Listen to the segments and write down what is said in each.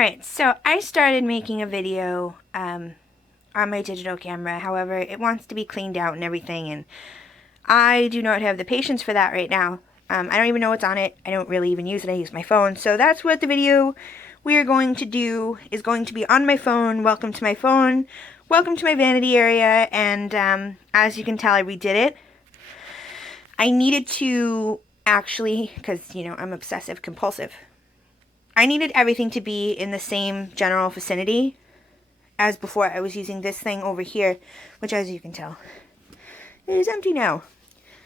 Alright, so I started making a video on my digital camera. However, it wants to be cleaned out and everything, and I do not have the patience for that right now. I don't even know what's on it. I don't really even use it. I use my phone. So that's what the video we are going to do is going to be on my phone. Welcome to my phone. Welcome to my vanity area. And as you can tell, I redid it. I needed to actually, because, you know, I'm obsessive compulsive. I needed everything to be in the same general vicinity as before. I was using this thing over here, which, as you can tell, is empty now.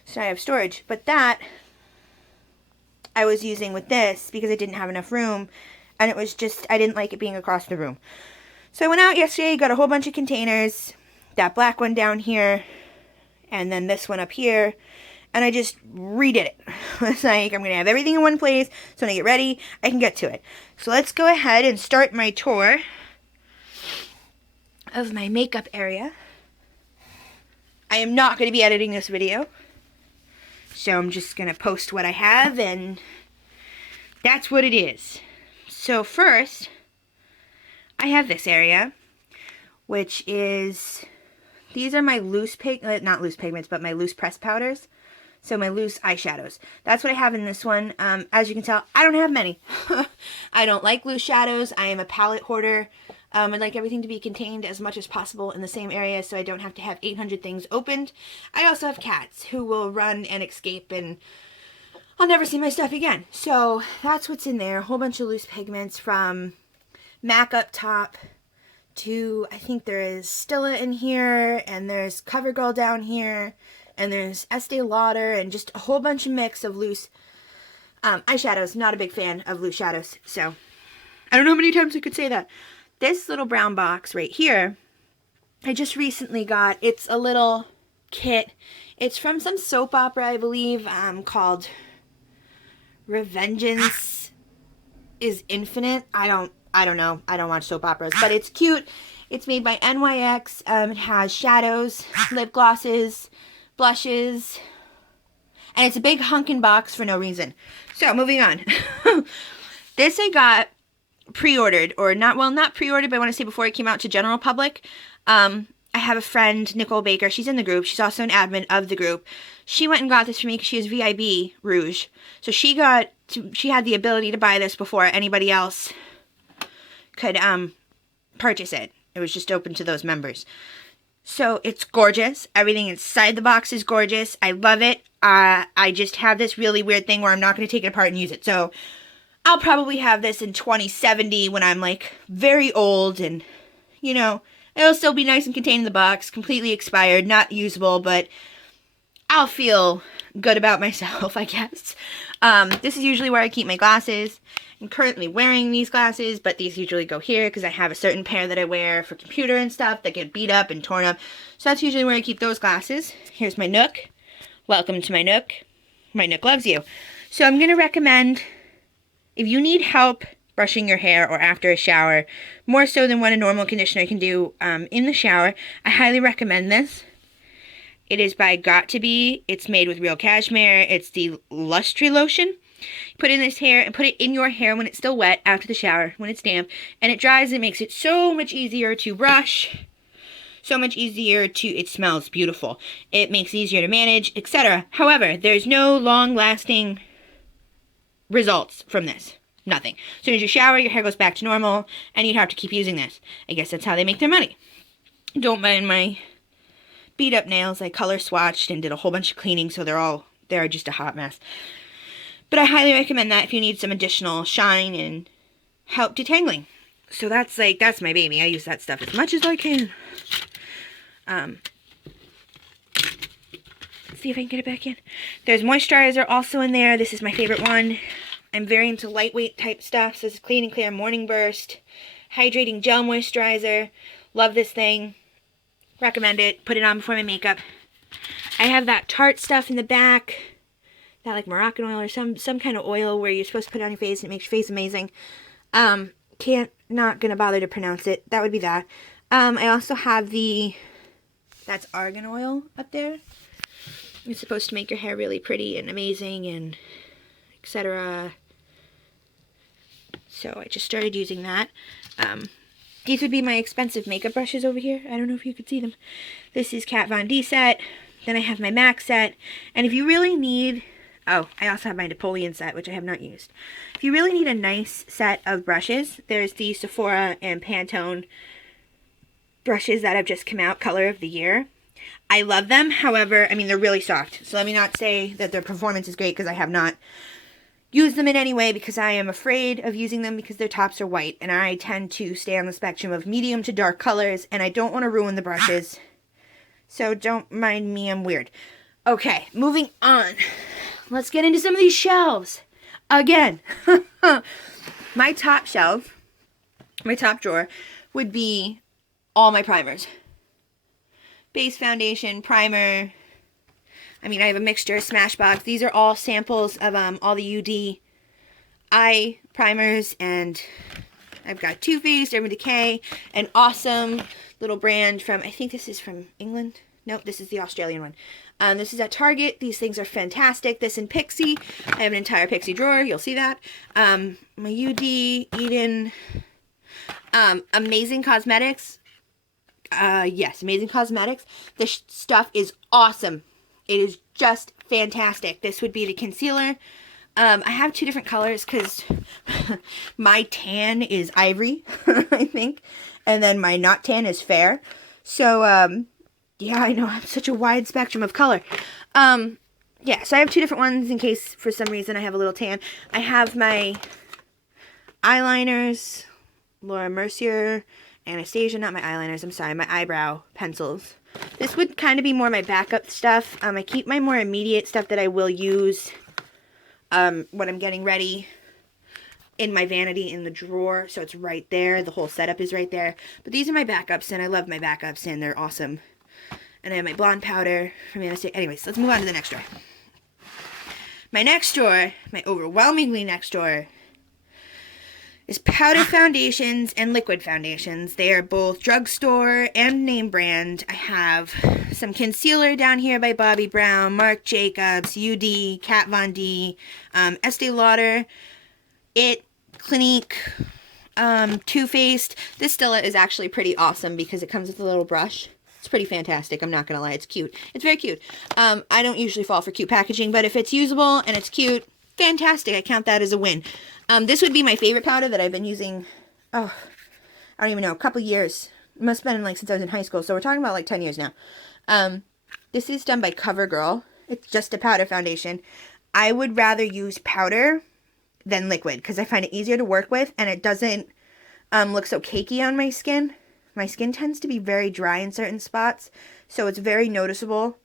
So I have storage. But that I was using with this because I didn't have enough room, and it was just, I didn't like it being across the room. So I went out yesterday, got a whole bunch of containers, that black one down here, and then this one up here, and I just redid it. It's like, I'm going to have everything in one place, so when I get ready, I can get to it. So let's go ahead and start my tour of my makeup area. I am not going to be editing this video, so I'm just going to post what I have, and that's what it is. So first, I have this area, which is, these are my loose not loose pigments, but my loose pressed powders. So my loose eyeshadows. That's what I have in this one. As you can tell, I don't have many. I don't like loose shadows. I am a palette hoarder. I'd like everything to be contained as much as possible in the same area so I don't have to have 800 things opened. I also have cats who will run and escape, and I'll never see my stuff again. So that's what's in there. A whole bunch of loose pigments, from MAC up top to, I think there is Stila in here, and there's CoverGirl down here, and there's Estee Lauder, and just a whole bunch of mix of loose eyeshadows. Not a big fan of loose shadows, so I don't know how many times I could say that. This little brown box right here, I just recently got. It's a little kit. It's from some soap opera, I believe, called Revengeance is Infinite. I don't know. I don't watch soap operas, but it's cute. It's made by NYX. It has shadows, lip glosses, blushes, and it's a big hunkin' box for no reason. So moving on. This I got pre-ordered, or not pre-ordered, but I want to say before it came out to general public. I have a friend, Nicole Baker. She's in the group. She's also an admin of the group. She went and got this for me because she has VIB Rouge. So she had the ability to buy this before anybody else could purchase it. It was just open to those members. So it's gorgeous. Everything inside the box is gorgeous. I love it. I just have this really weird thing where I'm not going to take it apart and use it. So I'll probably have this in 2070 when I'm like very old, and you know, it'll still be nice and contained in the box, completely expired, not usable, but I'll feel good about myself, I guess. This is usually where I keep my glasses. I'm currently wearing these glasses, but these usually go here because I have a certain pair that I wear for computer and stuff that get beat up and torn up. So that's usually where I keep those glasses. Here's my Nook. Welcome to my Nook. My Nook loves you. So I'm going to recommend, if you need help brushing your hair or after a shower, more so than what a normal conditioner can do in the shower, I highly recommend this. It is by Got2b. It's made with real cashmere. It's the Lustry Lotion. Put it in this hair and put it in your hair when it's still wet after the shower, when it's damp, and it dries. It makes it so much easier to brush, so much easier to, it smells beautiful. It makes it easier to manage, etc. However, there's no long-lasting results from this. Nothing. As soon as you shower, your hair goes back to normal, and you'd have to keep using this. I guess that's how they make their money. Don't mind my beat up nails. I color swatched and did a whole bunch of cleaning, so they're just a hot mess. But I highly recommend that if you need some additional shine and help detangling. So that's my baby. I use that stuff as much as I can. Let's see if I can get it back in. There's moisturizer also in there. This is my favorite one. I'm very into lightweight type stuff. So this is Clean and Clear Morning Burst Hydrating Gel Moisturizer. Love this thing. Recommend it. Put it on before my makeup. I have that Tarte stuff in the back. That like Moroccan oil or some kind of oil where you're supposed to put it on your face and it makes your face amazing. Not gonna bother to pronounce it. That would be that. I also have that's argan oil up there. It's supposed to make your hair really pretty and amazing and etc. So I just started using that. These would be my expensive makeup brushes over here. I don't know if you could see them. This is Kat Von D set. Then I have my MAC set. And if you really need... Oh, I also have my Napoleon set, which I have not used. If you really need a nice set of brushes, there's the Sephora and Pantone brushes that have just come out, Color of the Year. I love them. However, I mean, they're really soft. So let me not say that their performance is great because I have not used them in any way because I am afraid of using them because their tops are white. And I tend to stay on the spectrum of medium to dark colors. And I don't want to ruin the brushes. So don't mind me, I'm weird. Okay, moving on. Let's get into some of these shelves. Again, my top shelf, my top drawer, would be all my primers. Base foundation, primer. I mean, I have a mixture, Smashbox. These are all samples of all the UD eye primers. And I've got Too Faced, Urban Decay, an awesome little brand from, I think this is from England. Nope, this is the Australian one. This is at Target. These things are fantastic. This in Pixie. I have an entire Pixie drawer. You'll see that. My UD, Eden, Amazing Cosmetics. Yes, Amazing Cosmetics. This stuff is awesome. It is just fantastic. This would be the concealer. I have two different colors because my tan is ivory, I think. And then my not tan is fair. So, yeah, I know, I have such a wide spectrum of color. Yeah, so I have two different ones in case for some reason I have a little tan. I have my eyeliners, Laura Mercier, Anastasia, not my eyeliners, I'm sorry, my eyebrow pencils. This would kind of be more my backup stuff. I keep my more immediate stuff that I will use when I'm getting ready in my vanity in the drawer. So it's right there. The whole setup is right there. But these are my backups, and I love my backups, and they're awesome. And I have my blonde powder from Anastasia. Anyways, let's move on to the next drawer. My next drawer, my overwhelmingly next drawer, is powder foundations and liquid foundations. They are both drugstore and name brand. I have some concealer down here by Bobbi Brown, Marc Jacobs, UD, Kat Von D, Estee Lauder, Clinique, Too Faced. This Stila is actually pretty awesome because it comes with a little brush. It's pretty fantastic. I'm not going to lie. It's cute. It's very cute. I don't usually fall for cute packaging, but if it's usable and it's cute, fantastic. I count that as a win. This would be my favorite powder that I've been using, I don't even know, a couple years. It must have been like since I was in high school, so we're talking about like 10 years now. This is done by CoverGirl. It's just a powder foundation. I would rather use powder than liquid because I find it easier to work with and it doesn't look so cakey on my skin. My skin tends to be very dry in certain spots, so it's very noticeable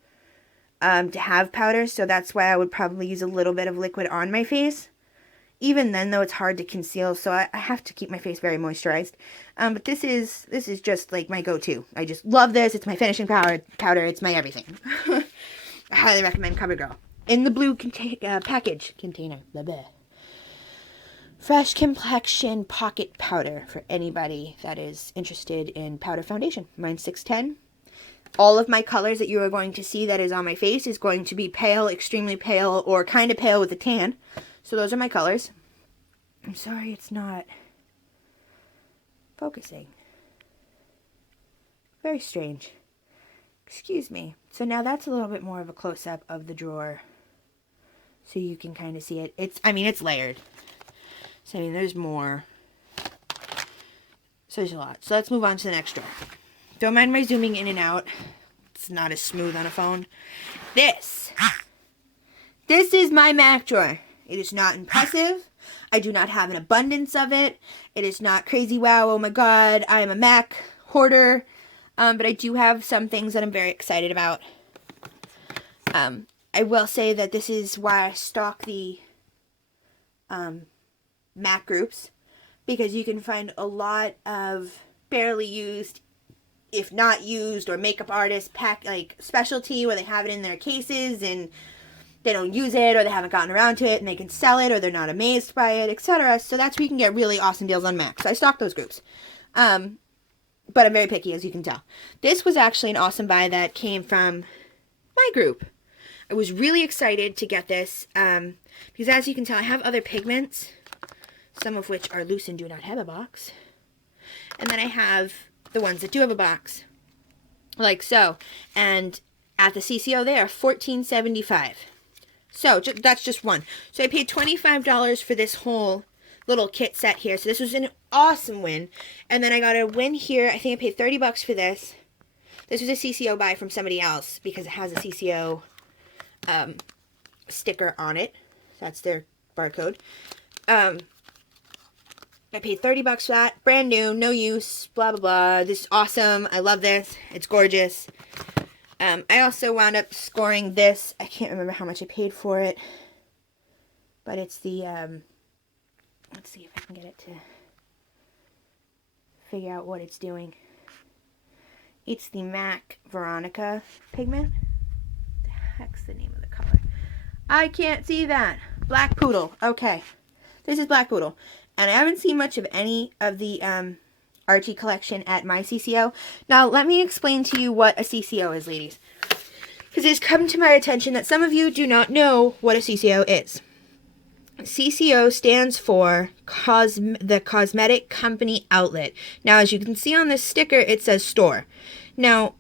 to have powder, so that's why I would probably use a little bit of liquid on my face. Even then, though, it's hard to conceal, so I have to keep my face very moisturized. But this is just like my go-to. I just love this. It's my finishing powder. It's my everything. I highly recommend CoverGirl. In the blue package container. Blah, blah. Fresh Complexion Pocket Powder for anybody that is interested in powder foundation. Mine's 610. All of my colors that you are going to see that is on my face is going to be pale, extremely pale, or kind of pale with a tan. So those are my colors. I'm sorry it's not focusing. Very strange. Excuse me. So now that's a little bit more of a close-up of the drawer. So you can kind of see it. It's layered. So, I mean, there's more. So there's a lot. So let's move on to the next drawer. Don't mind my zooming in and out. It's not as smooth on a phone. This is my MAC drawer. It is not impressive. I do not have an abundance of it. It is not crazy, wow, oh my god, I am a MAC hoarder. But I do have some things that I'm very excited about. I will say that this is why I stock the MAC groups, because you can find a lot of barely used, if not used, or makeup artists pack like specialty where they have it in their cases and they don't use it, or they haven't gotten around to it and they can sell it, or they're not amazed by it, etc. So that's where you can get really awesome deals on MAC. So I stock those groups. But I'm very picky, as you can tell. This was actually an awesome buy that came from my group. I was really excited to get this because, as you can tell, I have other pigments. some of which are loose and do not have a box. And then I have the ones that do have a box, like so. And at the CCO, they are $14.75. So that's just one. So I paid $25 for this whole little kit set here. So this was an awesome win. And then I got a win here. I think I paid $30 for this. This was a CCO buy from somebody else because it has a CCO sticker on it. That's their barcode. I paid $30 for that. Brand new, no use, blah, blah, blah. This is awesome. I love this. It's gorgeous. I also wound up scoring this. I can't remember how much I paid for it. But it's the, let's see if I can get it to figure out what it's doing. It's the MAC Veronica pigment. What the heck's the name of the color? I can't see that. Black Poodle. Okay. This is Black Poodle. And I haven't seen much of any of the Archie collection at my CCO. Now, let me explain to you what a CCO is, ladies. Because it's come to my attention that some of you do not know what a CCO is. CCO stands for the Cosmetic Company Outlet. Now, as you can see on this sticker, it says store. Now,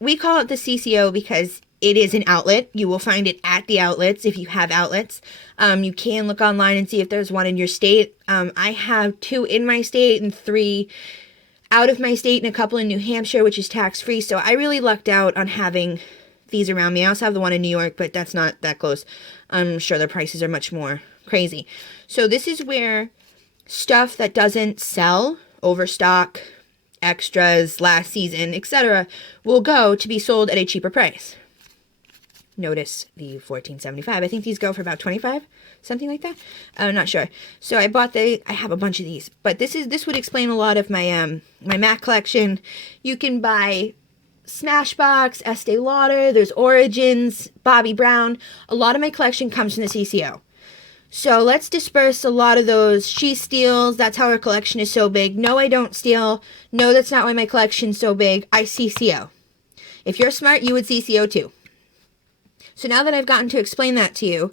we call it the CCO because it is an outlet. You will find it at the outlets if you have outlets. You can look online and see if there's one in your state. I have 2 in my state and 3 out of my state and a couple in New Hampshire, which is tax-free. So I really lucked out on having these around me. I also have the one in New York, but that's not that close. I'm sure the prices are much more crazy. So this is where stuff that doesn't sell, overstock, extras, last season, etc., will go to be sold at a cheaper price. Notice the $14.75. I think these go for about $25, something like that. I'm not sure. So I bought I have a bunch of these, but this would explain a lot of my my MAC collection. You can buy Smashbox, Estee Lauder, there's Origins, Bobbi Brown. A lot of my collection comes from the CCO. So let's disperse a lot of those. She steals. That's how her collection is so big. No, I don't steal. No, that's not why my collection's so big. I CCO. If you're smart, you would CCO too. So now that I've gotten to explain that to you,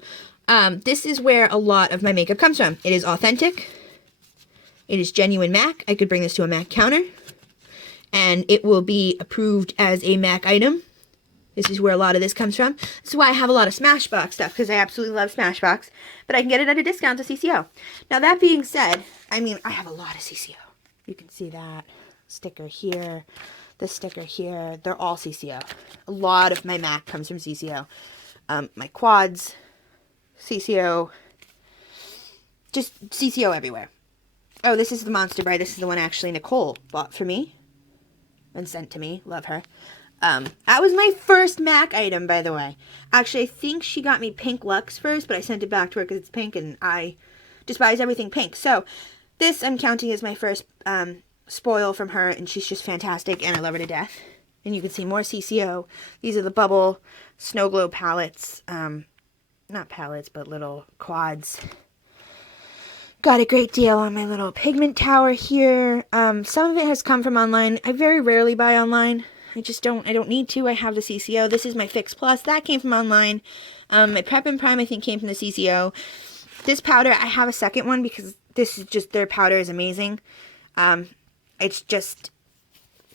this is where a lot of my makeup comes from. It is authentic. It is genuine MAC. I could bring this to a MAC counter, and it will be approved as a MAC item. This is where a lot of this comes from. This is why I have a lot of Smashbox stuff, because I absolutely love Smashbox. But I can get it at a discount to CCO. Now, that being said, I mean, I have a lot of CCO. You can see that sticker here, this sticker here. They're all CCO. A lot of my MAC comes from CCO. My quads, CCO, just CCO everywhere. Oh, this is the Monster Bright. This is the one actually Nicole bought for me and sent to me. Love her. That was my first MAC item, by the way. Actually, I think she got me Pink Luxe first, but I sent it back to her because it's pink, and I despise everything pink. So, this I'm counting as my first spoil from her, and she's just fantastic, and I love her to death. And you can see more CCO. These are the Bubble Snow Glow palettes. Not palettes, but little quads. Got a great deal on my little pigment tower here. Some of it has come from online. I very rarely buy online. I don't need to. I have the CCO. This is my Fix Plus. That came from online. My Prep and Prime, I think, came from the CCO. This powder, I have a second one because this is just, their powder is amazing. It's just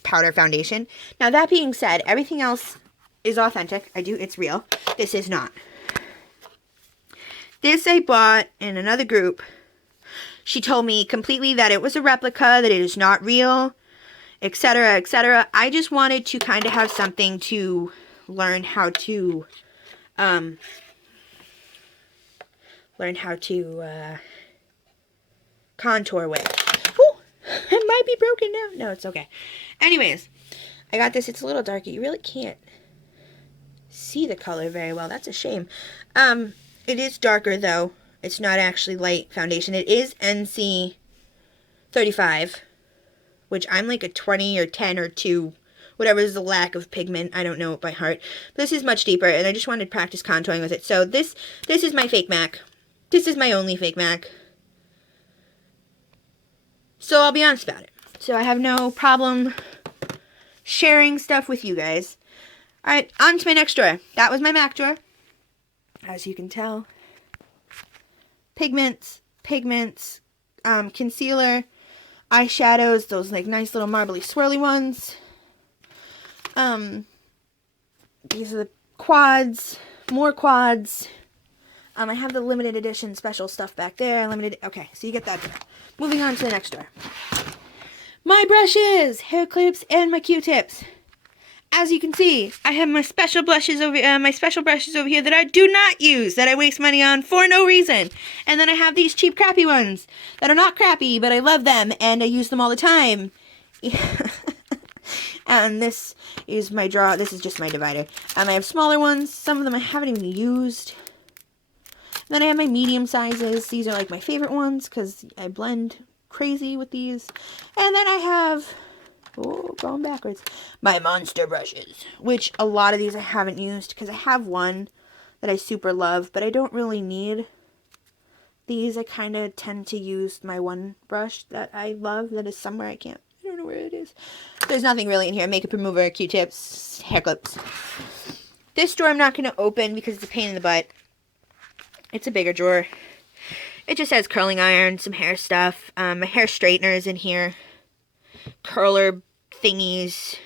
powder foundation. Now, that being said, everything else is authentic. It's real. This is not. This I bought in another group. She told me completely that it was a replica, that it is not real, etc., etc. I just wanted to kind of have something to learn how to contour with. Ooh, it might be broken now. No, it's okay. Anyways, I got this. It's a little darker. You really can't see the color very well. That's a shame. It is darker, though. It's not actually light foundation. It is NC 35, which I'm like a 20 or 10 or 2, whatever is the lack of pigment. I don't know it by heart. But this is much deeper, and I just wanted to practice contouring with it. So this is my fake MAC. This is my only fake MAC. So I'll be honest about it. So I have no problem sharing stuff with you guys. Alright, on to my next drawer. That was my MAC drawer. As you can tell. Pigments, concealer, eyeshadows, those like nice little marbly swirly ones. These are the quads, more quads. I have the limited edition special stuff back there. Okay, so you get that. Moving on to the next drawer. My brushes, hair clips, and my Q-tips. As you can see, I have my special brushes over here that I do not use, that I waste money on for no reason. And then I have these cheap, crappy ones that are not crappy, but I love them and I use them all the time. And this is my drawer. This is just my divider. I have smaller ones. Some of them I haven't even used. Then I have my medium sizes. These are like my favorite ones because I blend crazy with these. And then I have, going backwards, my monster brushes, which a lot of these I haven't used because I have one that I super love, but I don't really need these. I kind of tend to use my one brush that I love that is somewhere I don't know where it is. There's nothing really in here. Makeup remover, Q-tips, hair clips. This drawer I'm not going to open because it's a pain in the butt. It's a bigger drawer. It just has curling iron, some hair stuff. My hair straightener is in here. Curler thingies.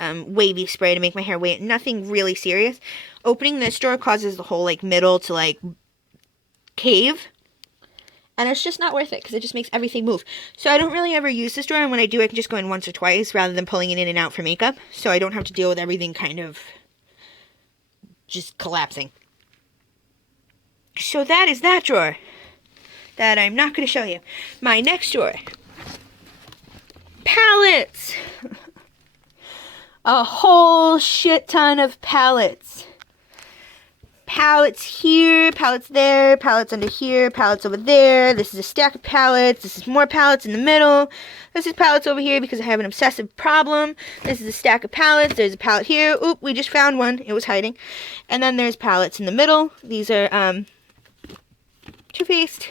Wavy spray to make my hair wave. Nothing really serious. Opening this drawer causes the whole like middle to like cave. And it's just not worth it because it just makes everything move. So I don't really ever use this drawer. And when I do, I can just go in once or twice rather than pulling it in and out for makeup. So I don't have to deal with everything kind of just collapsing. So that is that drawer that I'm not going to show you. My next drawer. Palettes. A whole shit ton of palettes. Palettes here, palettes there, palettes under here, palettes over there. This is a stack of palettes. This is more palettes in the middle. This is palettes over here because I have an obsessive problem. This is a stack of palettes. There's a palette here. Oop, we just found one. It was hiding. And then there's palettes in the middle. These are Too Faced,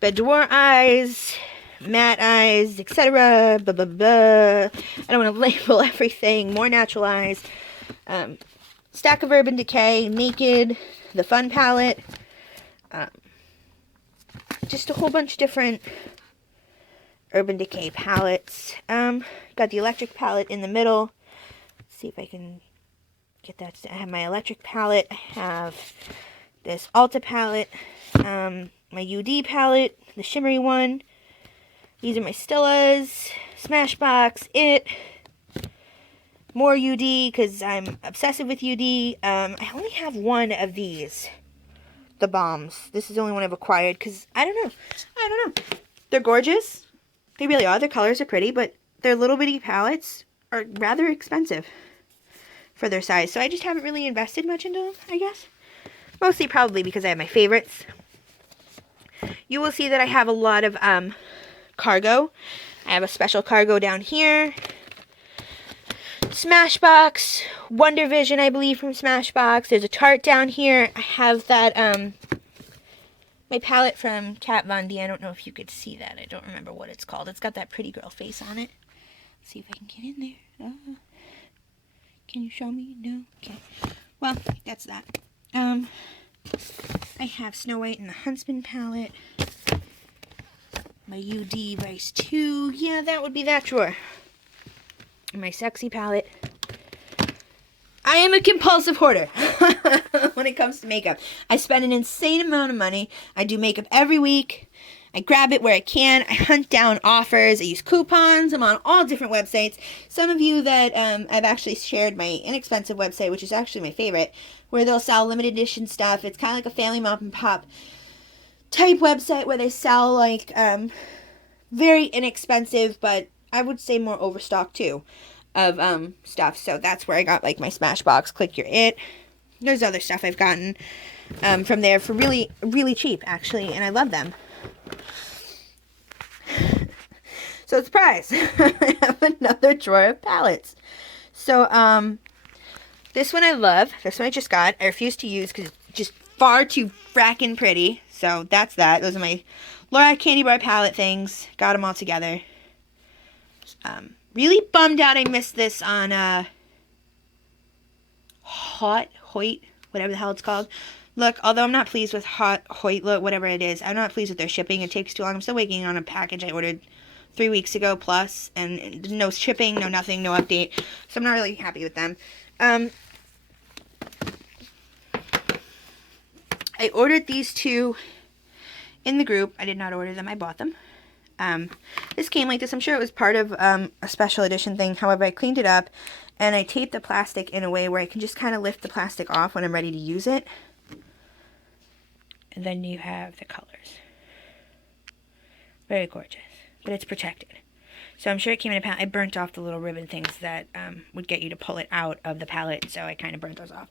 Bed Noir eyes, matte eyes, etc. Blah, blah, blah. I don't want to label everything. More natural eyes. Stack of Urban Decay, Naked, the Fun palette. Just a whole bunch of different Urban Decay palettes. Got the electric palette in the middle. Let's see if I can get that. I have my electric palette. I have this Ulta palette. My UD palette, the shimmery one. These are my Stillas, Smashbox, It. More UD because I'm obsessive with UD. I only have one of these. The bombs. This is the only one I've acquired because I don't know. They're gorgeous. They really are. Their colors are pretty, but their little bitty palettes are rather expensive for their size. So I just haven't really invested much into them, I guess. Mostly probably because I have my favorites. You will see that I have a lot of cargo. I have a special cargo down here. Smashbox, Wonder Vision, I believe, from Smashbox. There's a Tarte down here. I have that, my palette from Kat Von D. I don't know if you could see that. I don't remember what it's called. It's got that pretty girl face on it. Let's see if I can get in there. Can you show me? No? Okay. Well, that's that. I have Snow White and the Huntsman palette. My UD Vice 2. Yeah, that would be that drawer. My Sexy palette. I am a compulsive hoarder when it comes to makeup. I spend an insane amount of money. I do makeup every week. I grab it where I can. I hunt down offers. I use coupons. I'm on all different websites. Some of you that I've actually shared my inexpensive website, which is actually my favorite, where they'll sell limited edition stuff. It's kind of like a family mom and pop type website where they sell like very inexpensive, but I would say more overstock too, of stuff. So that's where I got like my Smashbox, Click Your It. There's other stuff I've gotten from there for really, really cheap actually, and I love them. So surprise, I have another drawer of palettes. So this one I love. This one I just got. I refuse to use because it's just far too frackin' pretty. So that's that. Those are my Laura Candy Bar palette things. Got them all together. Really bummed out I missed this on Hoyt, whatever the hell it's called. Look, although I'm not pleased with Hoyt, whatever it is, I'm not pleased with their shipping. It takes too long. I'm still waiting on a package I ordered 3 weeks ago plus, and no shipping, no nothing, no update. So I'm not really happy with them. I ordered these two in the group. I did not order them. I bought them. This came like this. I'm sure it was part of a special edition thing. However, I cleaned it up, and I taped the plastic in a way where I can just kind of lift the plastic off when I'm ready to use it. And then you have the colors. Very gorgeous. But it's protected. So I'm sure it came in a palette. I burnt off the little ribbon things that would get you to pull it out of the palette. So I kind of burnt those off.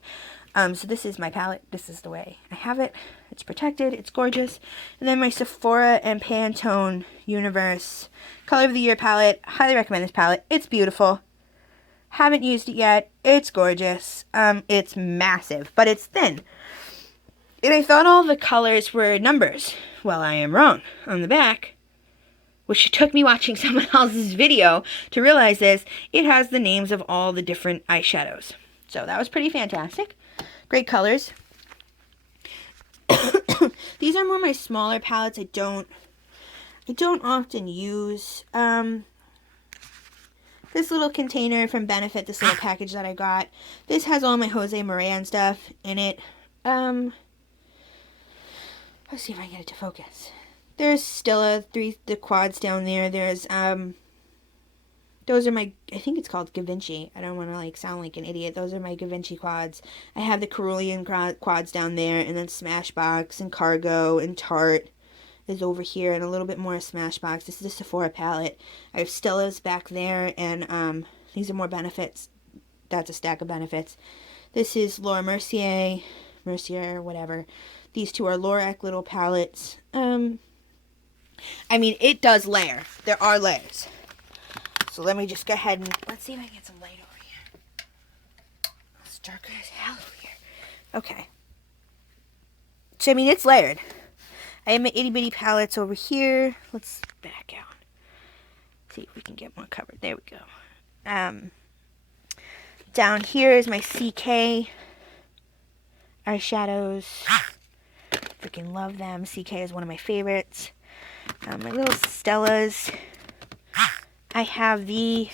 So this is my palette. This is the way I have it. It's protected. It's gorgeous. And then my Sephora and Pantone Universe Color of the Year palette. Highly recommend this palette. It's beautiful. Haven't used it yet. It's gorgeous. It's massive, but it's thin. And I thought all the colors were numbers. Well, I am wrong. On the back, which took me watching someone else's video to realize this, it has the names of all the different eyeshadows. So that was pretty fantastic. Great colors. These are more my smaller palettes. I don't often use. This little container from Benefit, this little package that I got. This has all my Jose Moran stuff in it. Let's see if I can get it to focus. There's Stilla, the quads down there. There's, those are my, I think it's called Givenchy. I don't want to, like, sound like an idiot. Those are my Givenchy quads. I have the Cerulean quads down there, and then Smashbox and Cargo and Tarte is over here, and a little bit more Smashbox. This is a Sephora palette. I have Stilla's back there, and, these are more Benefits. That's a stack of Benefits. This is Laura Mercier, whatever. These two are Lorac little palettes. I mean, it does layer. There are layers. So let me just go ahead and, let's see if I can get some light over here. It's dark as hell over here. Okay. So, I mean, it's layered. I have my itty bitty palettes over here. Let's back out. See if we can get more covered. There we go. Down here is my CK eyeshadows. Freaking love them. CK is one of my favorites. My little Stellas. I have the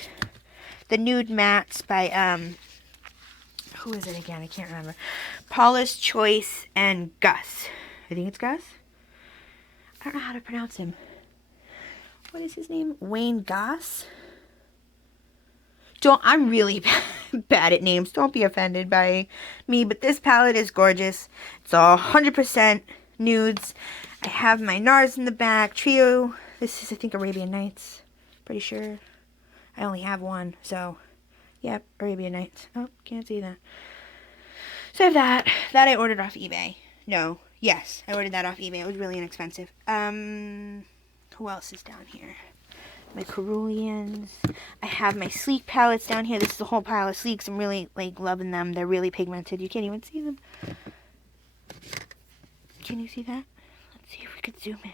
nude mattes by who is it again? I can't remember. Paula's Choice and Gus. I think it's Gus. I don't know how to pronounce him. What is his name? Wayne Goss? I'm really bad at names. Don't be offended by me, but this palette is gorgeous. It's all 100% nudes. I have my NARS in the back. Trio. This is, I think, Arabian Nights. Pretty sure. I only have one, so, yep, Arabian Nights. Oh, can't see that. So I have that. That I ordered off eBay. No. Yes, I ordered that off eBay. It was really inexpensive. Who else is down here? My Ceruleans. I have my Sleek palettes down here. This is a whole pile of Sleeks. I'm really, like, loving them. They're really pigmented. You can't even see them. Can you see that? Let's see if we could zoom in.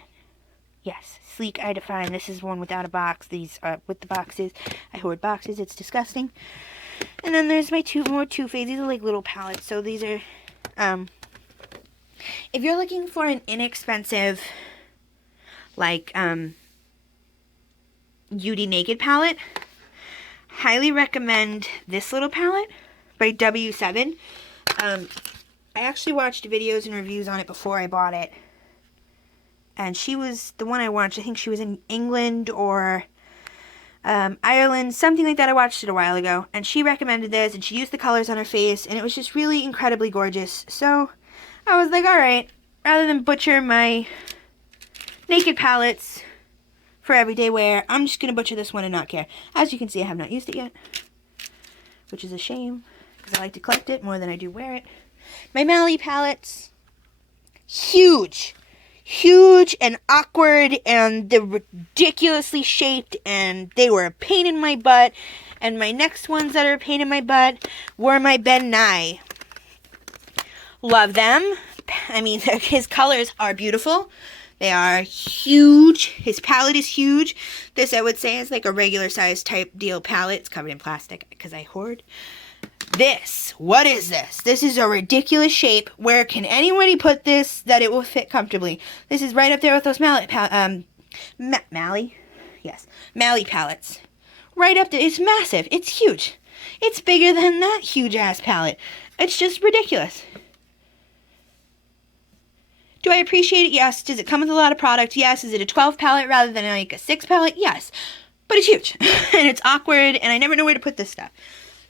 Yes, Sleek I Define. This is one without a box. These are with the boxes. I hoard boxes. It's disgusting. And then there's my more Too Faced. These are like little palettes. So these are, if you're looking for an inexpensive, like, Beauty Naked palette, highly recommend this little palette by W7. I actually watched videos and reviews on it before I bought it. And she was the one I watched. I think she was in England or Ireland, something like that. I watched it a while ago. And she recommended this, and she used the colors on her face, and it was just really incredibly gorgeous. So I was like, alright, rather than butcher my naked palettes for everyday wear, I'm just going to butcher this one and not care. As you can see, I have not used it yet, which is a shame, because I like to collect it more than I do wear it. My Mally palettes, huge and awkward, and they're ridiculously shaped, and they were a pain in my butt. And my next ones that are a pain in my butt were my Ben Nye. Love them. I mean, his colors are beautiful. They are huge. His palette is huge. This, I would say, is like a regular size type deal palette. It's covered in plastic because I hoard. this. What is this? This is a ridiculous shape. Where can anybody put this that it will fit comfortably? This is right up there with those Mally palettes. Right up there. It's massive. It's huge. It's bigger than that huge ass palette. It's just ridiculous. Do I appreciate it? Yes. Does it come with a lot of product? Yes. Is it a 12 palette rather than like a 6 palette? Yes. But it's huge. And it's awkward, and I never know where to put this stuff.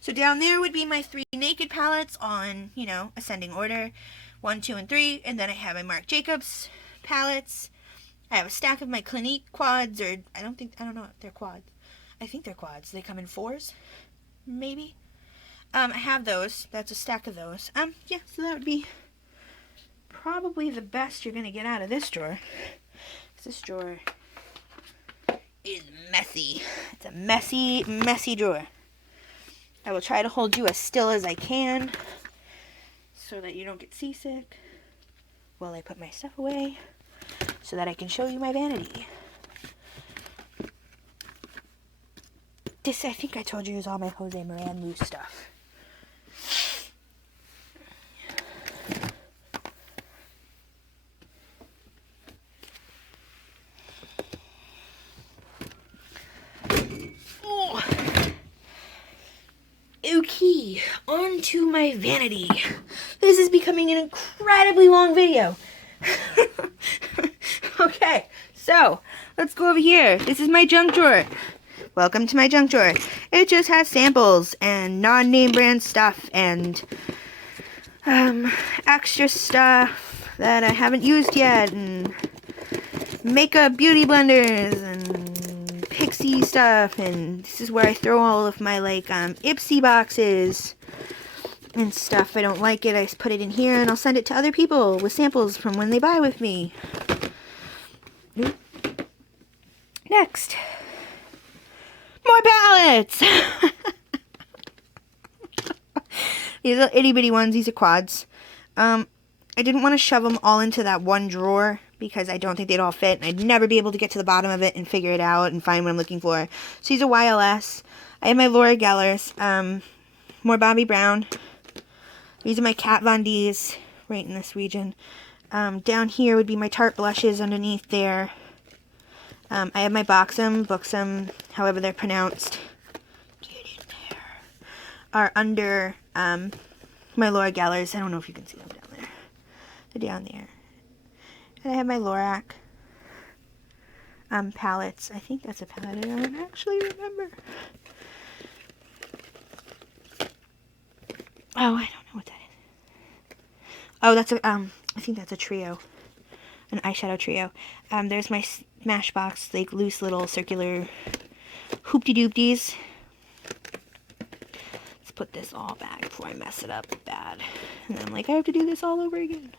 So down there would be my 3 naked palettes on, you know, ascending order. 1, 2, and 3. And then I have my Marc Jacobs palettes. I have a stack of my Clinique quads, or I don't know if they're quads. I think they're quads. They come in 4s, maybe. I have those. That's a stack of those. Yeah, so that would be probably the best you're going to get out of this drawer. This drawer is messy. It's a messy, messy drawer. I will try to hold you as still as I can so that you don't get seasick while I put my stuff away so that I can show you my vanity. This, I think I told you, is all my Jose Moran loose stuff. Okay, on to my vanity. This is becoming an incredibly long video. Okay, so let's go over here. This is my junk drawer. Welcome to my junk drawer. It just has samples and non-name brand stuff and extra stuff that I haven't used yet, and makeup beauty blenders and Pixie stuff, and this is where I throw all of my like Ipsy boxes and stuff. I don't like it, I put it in here and I'll send it to other people with samples from when they buy with me. Next, more palettes. These are itty bitty ones. These are quads. I didn't want to shove them all into that one drawer because I don't think they'd all fit, and I'd never be able to get to the bottom of it and figure it out and find what I'm looking for. So these are YLS. I have my Laura Gellers, more Bobbi Brown. These are my Kat Von D's, right in this region. Down here would be my Tarte blushes underneath there. I have my Buxom, however they're pronounced. Get in there. Are under my Laura Gellers. I don't know if you can see them down there. They're down there. And I have my Lorac palettes. I think that's a palette. I don't actually remember. Oh, I don't know what that is. Oh, that's a I think that's a trio. An eyeshadow trio. There's my Smashbox, like loose little circular hoopty-doopties. Let's put this all back before I mess it up bad. And then I'm like, I have to do this all over again.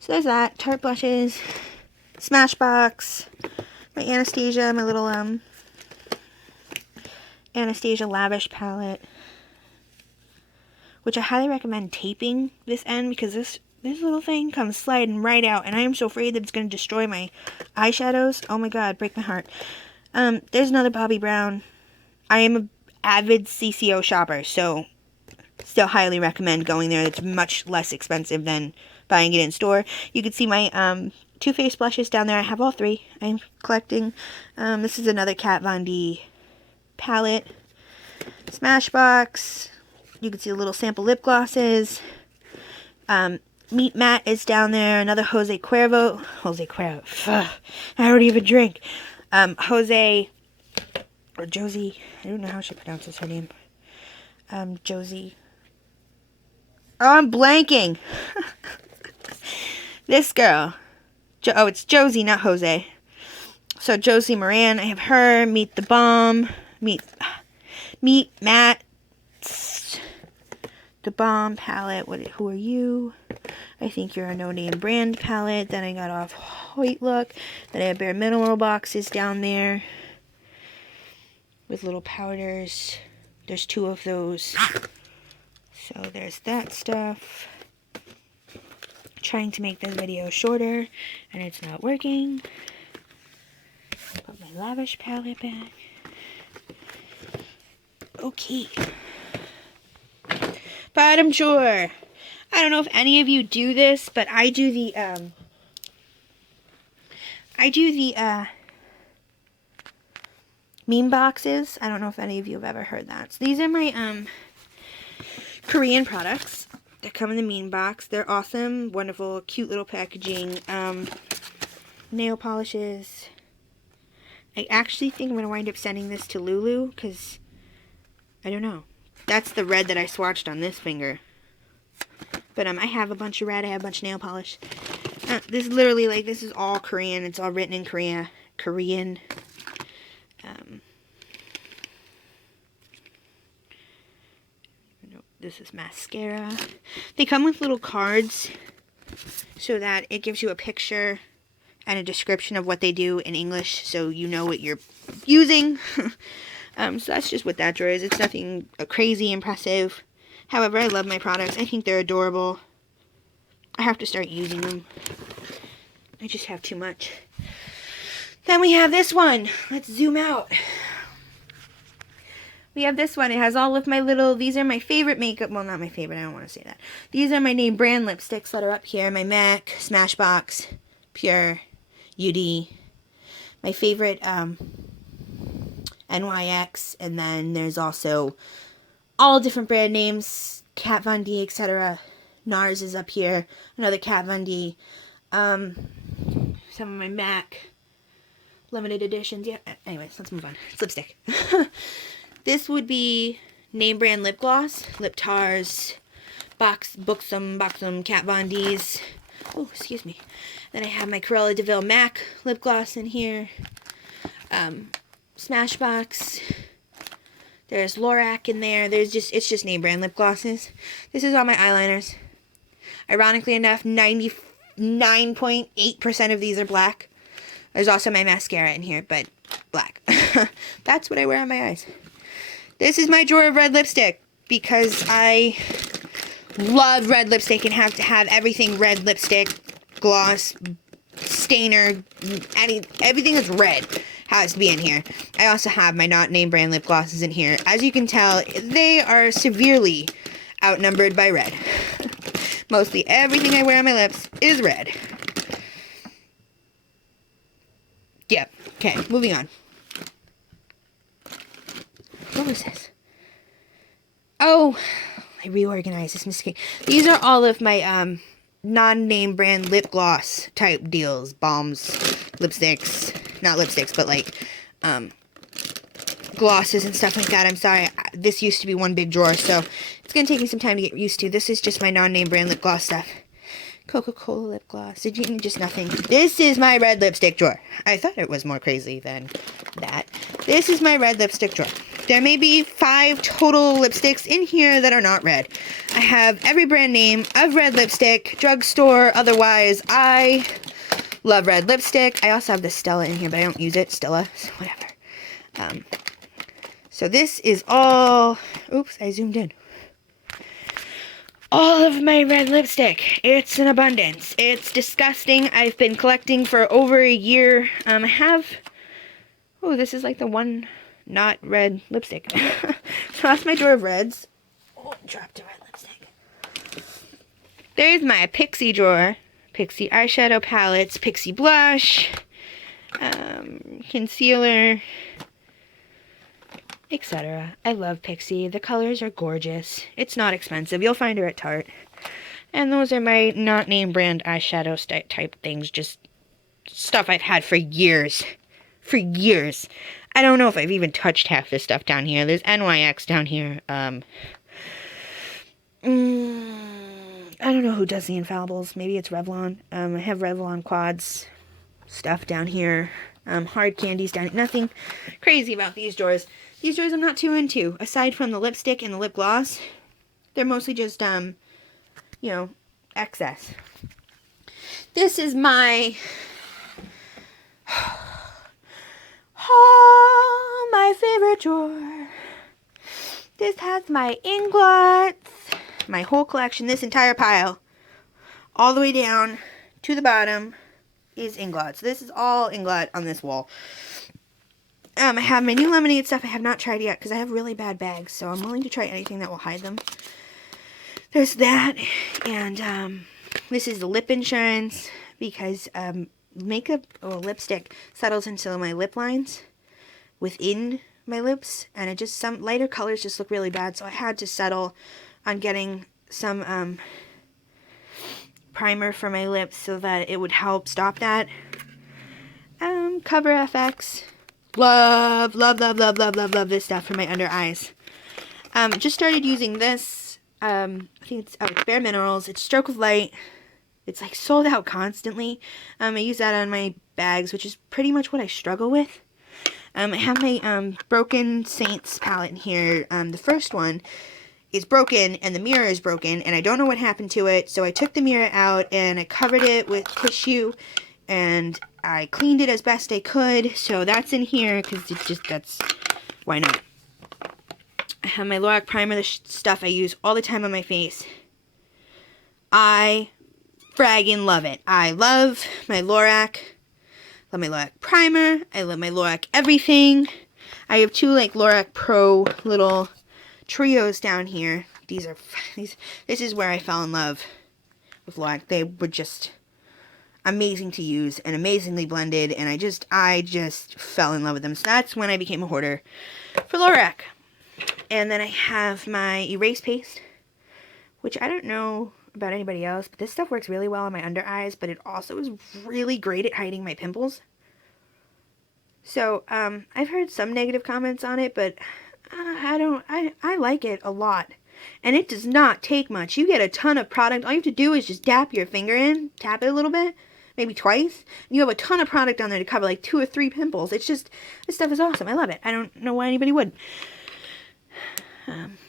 So there's that. Tarte blushes, Smashbox, my Anastasia, my little Anastasia Lavish palette, which I highly recommend taping this end because this little thing comes sliding right out, and I am so afraid that it's going to destroy my eyeshadows. Oh my god, break my heart. There's another Bobbi Brown. I am an avid CCO shopper, so still highly recommend going there. It's much less expensive than buying it in store. You can see my Too Faced blushes down there. I have all 3. I'm collecting. This is another Kat Von D palette. Smashbox. You can see the little sample lip glosses. Meat Matte is down there. Another Jose Cuervo. Ugh, I don't even drink. Jose or Josie. I don't know how she pronounces her name. Josie. Oh, I'm blanking. This girl. Oh, it's Josie, not Jose. So Josie Moran, I have her. Meet the Bomb. Meet Matte. The Bomb palette. Who are you? I think you're a no-name brand palette. Then I got off White Look. Then I have Bare Mineral boxes down there with little powders. There's 2 of those. So there's that stuff. Trying to make this video shorter, and it's not working. Put my Lavish palette back. Okay. Bottom drawer. I don't know if any of you do this, but I do the meme boxes. I don't know if any of you have ever heard that. So these are my Korean products that come in the meme box. They're awesome, wonderful, cute little packaging. Nail polishes. I actually think I'm going to wind up sending this to Lulu because, I don't know. That's the red that I swatched on this finger. But I have a bunch of red. I have a bunch of nail polish. This is literally, like, this is all Korean. It's all written in Korean. This is mascara. They come with little cards so that it gives you a picture and a description of what they do in English so you know what you're using. So that's just what that drawer is. It's nothing crazy impressive. However, I love my products. I think they're adorable. I have to start using them. I just have too much. Then we have this one. Let's zoom out. We have this one. It has all of my little, these are my favorite makeup, well, not my favorite, I don't want to say that. These are my name brand lipsticks that are up here. My MAC, Smashbox, Pure, UD. My favorite, NYX, and then there's also all different brand names, Kat Von D, etc. NARS is up here, another Kat Von D. Some of my MAC limited editions. Yeah, anyways, let's move on. It's lipstick. This would be name brand lip gloss, Lip Tars, Buxom, Kat Von D's. Oh, excuse me. Then I have my Cruella de Vil MAC lip gloss in here. Smashbox. There's Lorac in there. It's just name brand lip glosses. This is all my eyeliners. Ironically enough, 99.8% of these are black. There's also my mascara in here, but black. That's what I wear on my eyes. This is my drawer of red lipstick because I love red lipstick and have to have everything red lipstick, gloss, stainer, everything that's red has to be in here. I also have my not name brand lip glosses in here. As you can tell, they are severely outnumbered by red. Mostly everything I wear on my lips is red. Yeah, okay, moving on. What was this? Oh, I reorganized this mistake. These are all of my non-name brand lip gloss type deals. Balms, lipsticks. Not lipsticks, but like glosses and stuff like that. I'm sorry. This used to be one big drawer, so it's going to take me some time to get used to. This is just my non-name brand lip gloss stuff. Coca-Cola lip gloss. Just nothing. This is my red lipstick drawer. I thought it was more crazy than that. This is my red lipstick drawer. There may be 5 total lipsticks in here that are not red. I have every brand name of red lipstick, drugstore, otherwise. I love red lipstick. I also have the Stella in here, but I don't use it. Stella, so whatever. So this is all... Oops, I zoomed in. All of my red lipstick. It's an abundance. It's disgusting. I've been collecting for over a year. I have... Oh, this is like the one not red lipstick. So that's my drawer of reds. Oh, dropped a red lipstick. There's my Pixie drawer. Pixie eyeshadow palettes, Pixie blush, concealer, etc. I love Pixie. The colors are gorgeous. It's not expensive. You'll find her at Tarte. And those are my not name brand eyeshadow type things. Just stuff I've had for years. For years. I don't know if I've even touched half this stuff down here. There's NYX down here. I don't know who does the infallibles. Maybe it's Revlon. I have Revlon quads stuff down here. Hard candies down here. Nothing crazy about these drawers. These drawers I'm not too into. Aside from the lipstick and the lip gloss, they're mostly just, you know, excess. This is my... Oh, my favorite drawer. This has my Inglots, my whole collection, this entire pile, all the way down to the bottom is Inglots. This is all Inglot on this wall. I have my new lemonade stuff I have not tried yet because I have really bad bags, so I'm willing to try anything that will hide them. there's that. And this is the lip insurance because makeup or lipstick settles into my lip lines within my lips, and it just, some lighter colors just look really bad, so I had to settle on getting some primer for my lips so that it would help stop that. Cover FX. Love this stuff for my under eyes. Just started using this. I think it's Bare Minerals. It's Stroke of Light. It's like sold out constantly. I use that on my bags, which is pretty much what I struggle with. I have my Broken Saints palette in here. The first one is broken and the mirror is broken and I don't know what happened to it, so I took the mirror out and I covered it with tissue and I cleaned it as best I could, so that's in here because it's just, that's, why not. I have my Lorac primer, the stuff I use all the time on my face. I fraggin' love it. I love my Lorac. Love my Lorac primer. I love my Lorac everything. I have two like Lorac Pro little trios down here. These are, this is where I fell in love with Lorac. They were just amazing to use and amazingly blended, and I just fell in love with them. So that's when I became a hoarder for Lorac. And then I have my erase paste, which I don't know about anybody else, but this stuff works really well on my under eyes, but it also is really great at hiding my pimples. So I've heard some negative comments on it, but I like it a lot. And it does not take much. You get a ton of product. All you have to do is just dap your finger in, tap it a little bit, maybe twice, and you have a ton of product on there to cover like 2 or 3 pimples. It's just, this stuff is awesome. I love it. I don't know why anybody would.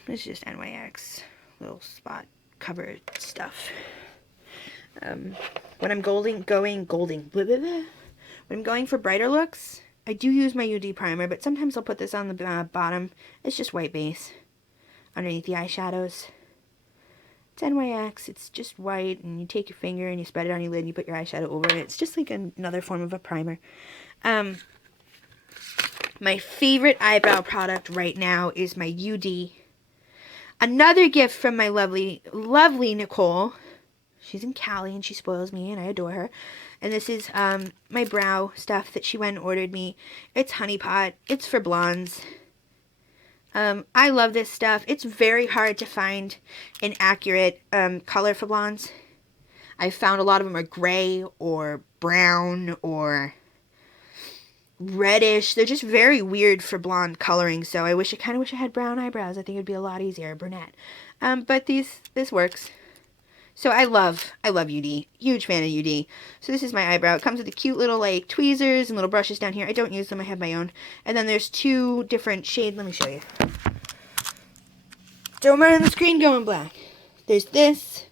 It's just NYX little spot cover stuff. When I'm when I'm going for brighter looks, I do use my UD primer, but sometimes I'll put this on the bottom. It's just white base underneath the eyeshadows. It's NYX, it's just white, and you take your finger and you spread it on your lid and you put your eyeshadow over it. It's just like another form of a primer. My favorite eyebrow product right now is my UD. Another gift from my lovely, lovely Nicole. She's in Cali and she spoils me and I adore her. And this is my brow stuff that she went and ordered me. It's Honey Pot. It's for blondes. I love this stuff. It's very hard to find an accurate color for blondes. I've found a lot of them are gray or brown or reddish. They're just very weird for blonde coloring, so I kind of wish I had brown eyebrows. I think it would be a lot easier, brunette. But this works. So I love UD. Huge fan of UD. So this is my eyebrow. It comes with the cute little like tweezers and little brushes down here. I don't use them. I have my own. And then there's 2 different shades. Let me show you. Don't mind the screen going black. There's this,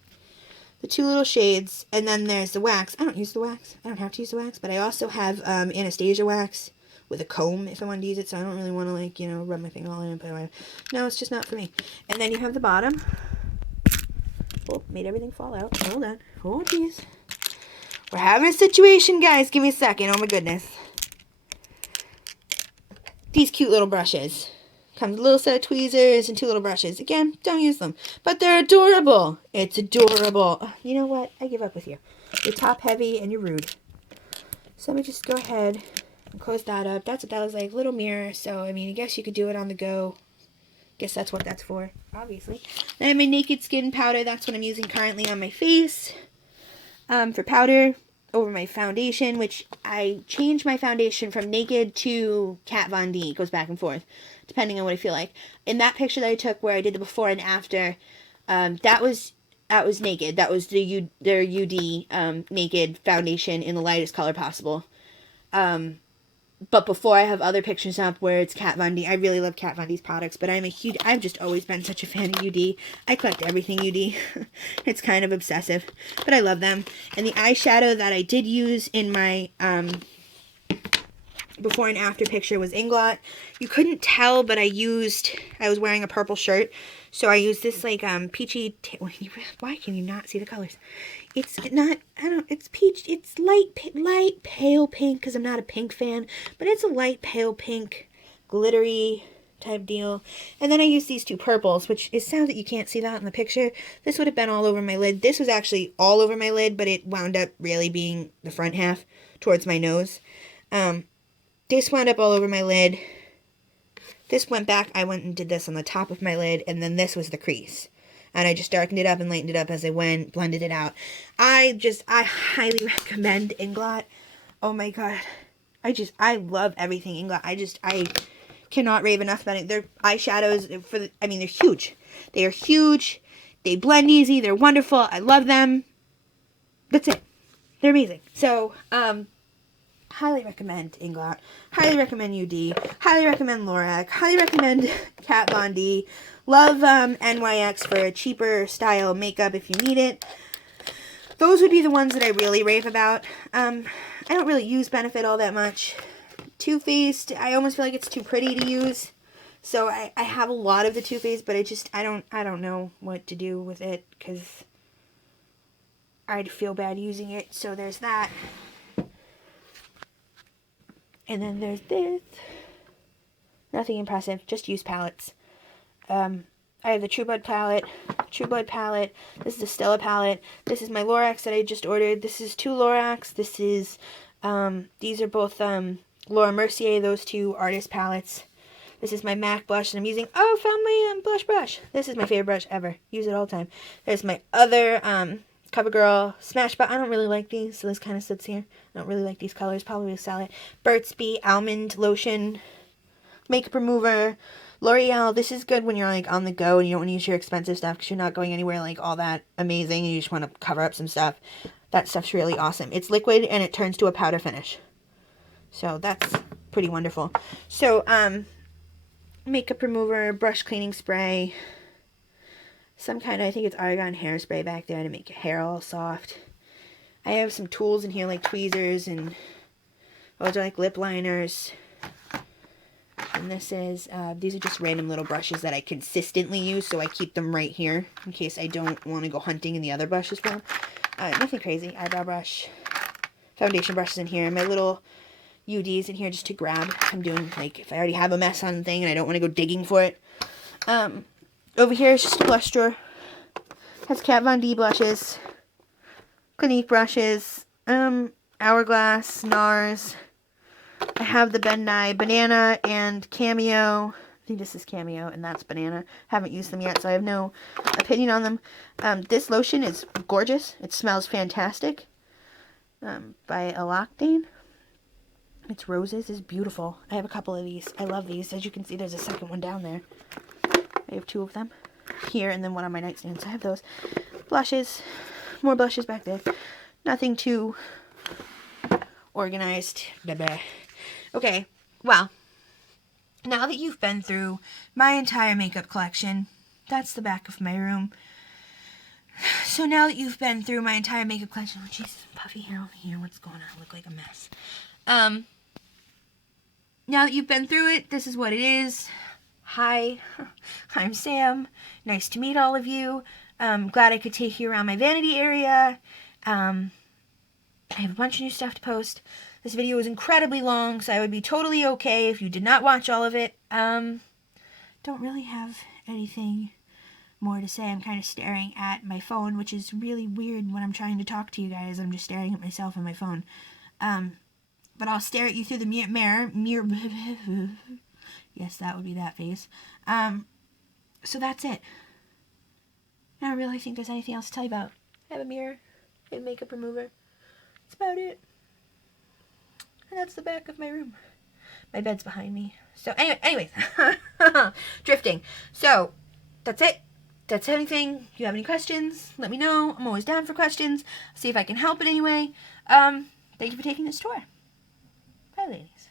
the 2 little shades, and then there's the wax. I don't use the wax. I don't have to use the wax, but I also have Anastasia wax with a comb if I wanted to use it, so I don't really want to, like, you know, rub my finger all in it, but no, it's just not for me. And then you have the bottom. Oh, made everything fall out. Hold on. Oh, jeez. We're having a situation, guys. Give me a second. Oh, my goodness. These cute little brushes. Comes with a little set of tweezers and 2 little brushes. Again, don't use them. But they're adorable. It's adorable. Oh, you know what? I give up with you. You're top heavy and you're rude. So let me just go ahead and close that up. That's what that was like. Little mirror. So, I mean, I guess you could do it on the go. Guess that's what that's for, obviously. Then I have my Naked Skin powder. That's what I'm using currently on my face for powder over my foundation, which I changed my foundation from Naked to Kat Von D. It goes back and forth, depending on what I feel like. In that picture that I took where I did the before and after, that was Naked. That was their UD Naked foundation in the lightest color possible. But before, I have other pictures up where it's Kat Von D. I really love Kat Von D's products, but I've just always been such a fan of UD. I collect everything UD. It's kind of obsessive, but I love them. And the eyeshadow that I did use in my before and after picture was Inglot. You couldn't tell, but I was wearing a purple shirt, so I used this like peachy, why can you not see the colors? It's not, it's peach, it's light pale pink, because I'm not a pink fan, but it's a light pale pink, glittery type deal. And then I used these two purples, which is sad that you can't see that in the picture. This would have been all over my lid. This was actually all over my lid, but it wound up really being the front half towards my nose. This wound up all over my lid. This went back. I went and did this on the top of my lid, and then this was the crease. And I just darkened it up and lightened it up as I went, blended it out. I highly recommend Inglot. Oh my god. I love everything Inglot. I cannot rave enough about it. Their eyeshadows, they're huge. They are huge. They blend easy. They're wonderful. I love them. That's it. They're amazing. So, highly recommend Inglot. Highly recommend UD. Highly recommend Lorac. Highly recommend Kat Von D. Love NYX for a cheaper style makeup if you need it. Those would be the ones that I really rave about. I don't really use Benefit all that much. Too Faced, I almost feel like it's too pretty to use. So I have a lot of the Too Faced, but I don't know what to do with it because I'd feel bad using it. So there's that. And then there's this. Nothing impressive, just use palettes. I have the True Blood palette. This is the Stella palette. This is my Lorax that I just ordered. This is two Lorax. This is, these are both, Laura Mercier, those two artist palettes. This is my MAC blush, and I'm using, found my, blush brush. This is my favorite brush ever. Use it all the time. There's my other, CoverGirl Smashbox. I don't really like these, so this kind of sits here. I don't really like these colors. Probably will sell it. Burt's Bee Almond Lotion. Makeup remover. L'Oreal, this is good when you're like on the go and you don't want to use your expensive stuff because you're not going anywhere like all that amazing and you just want to cover up some stuff. That stuff's really awesome. It's liquid and it turns to a powder finish. So that's pretty wonderful. So, makeup remover, brush cleaning spray, some kind of, I think it's argan hairspray back there to make your hair all soft. I have some tools in here like tweezers and those are like lip liners. And this is, these are just random little brushes that I consistently use, so I keep them right here in case I don't want to go hunting in the other brush as well. Nothing crazy. Eyebrow brush. Foundation brushes in here. My little UDs in here just to grab. I'm doing, like, if I already have a mess on the thing and I don't want to go digging for it. Over here is just a blush drawer. Has Kat Von D blushes. Clinique brushes. Hourglass. NARS. I have the Ben Nye Banana and Cameo. I think this is Cameo and that's Banana. Haven't used them yet, so I have no opinion on them. This lotion is gorgeous. It smells fantastic. By Aloctane. It's roses. It's beautiful. I have a couple of these. I love these. As you can see, there's a second one down there. I have two of them here and then one on my nightstand. So I have those. Blushes. More blushes back there. Nothing too organized. Blah, blah. Okay, well, now that you've been through my entire makeup collection, that's the back of my room. So now that you've been through my entire makeup collection, oh Jesus, puffy hair over here, what's going on? I look like a mess. Now that you've been through it, this is what it is. Hi, I'm Sam. Nice to meet all of you. Glad I could take you around my Vanity area. I have a bunch of new stuff to post. This video was incredibly long, so I would be totally okay if you did not watch all of it. Don't really have anything more to say. I'm kind of staring at my phone, which is really weird when I'm trying to talk to you guys. I'm just staring at myself on my phone. But I'll stare at you through the mirror. Yes, that would be that face. So that's it. I don't really think there's anything else to tell you about. I have a mirror, I have a makeup remover. That's about it. And that's the back of my room. My bed's behind me. So anyways, drifting. So that's it. That's everything. If you have any questions, let me know. I'm always down for questions. See if I can help in any way. Thank you for taking this tour. Bye, ladies.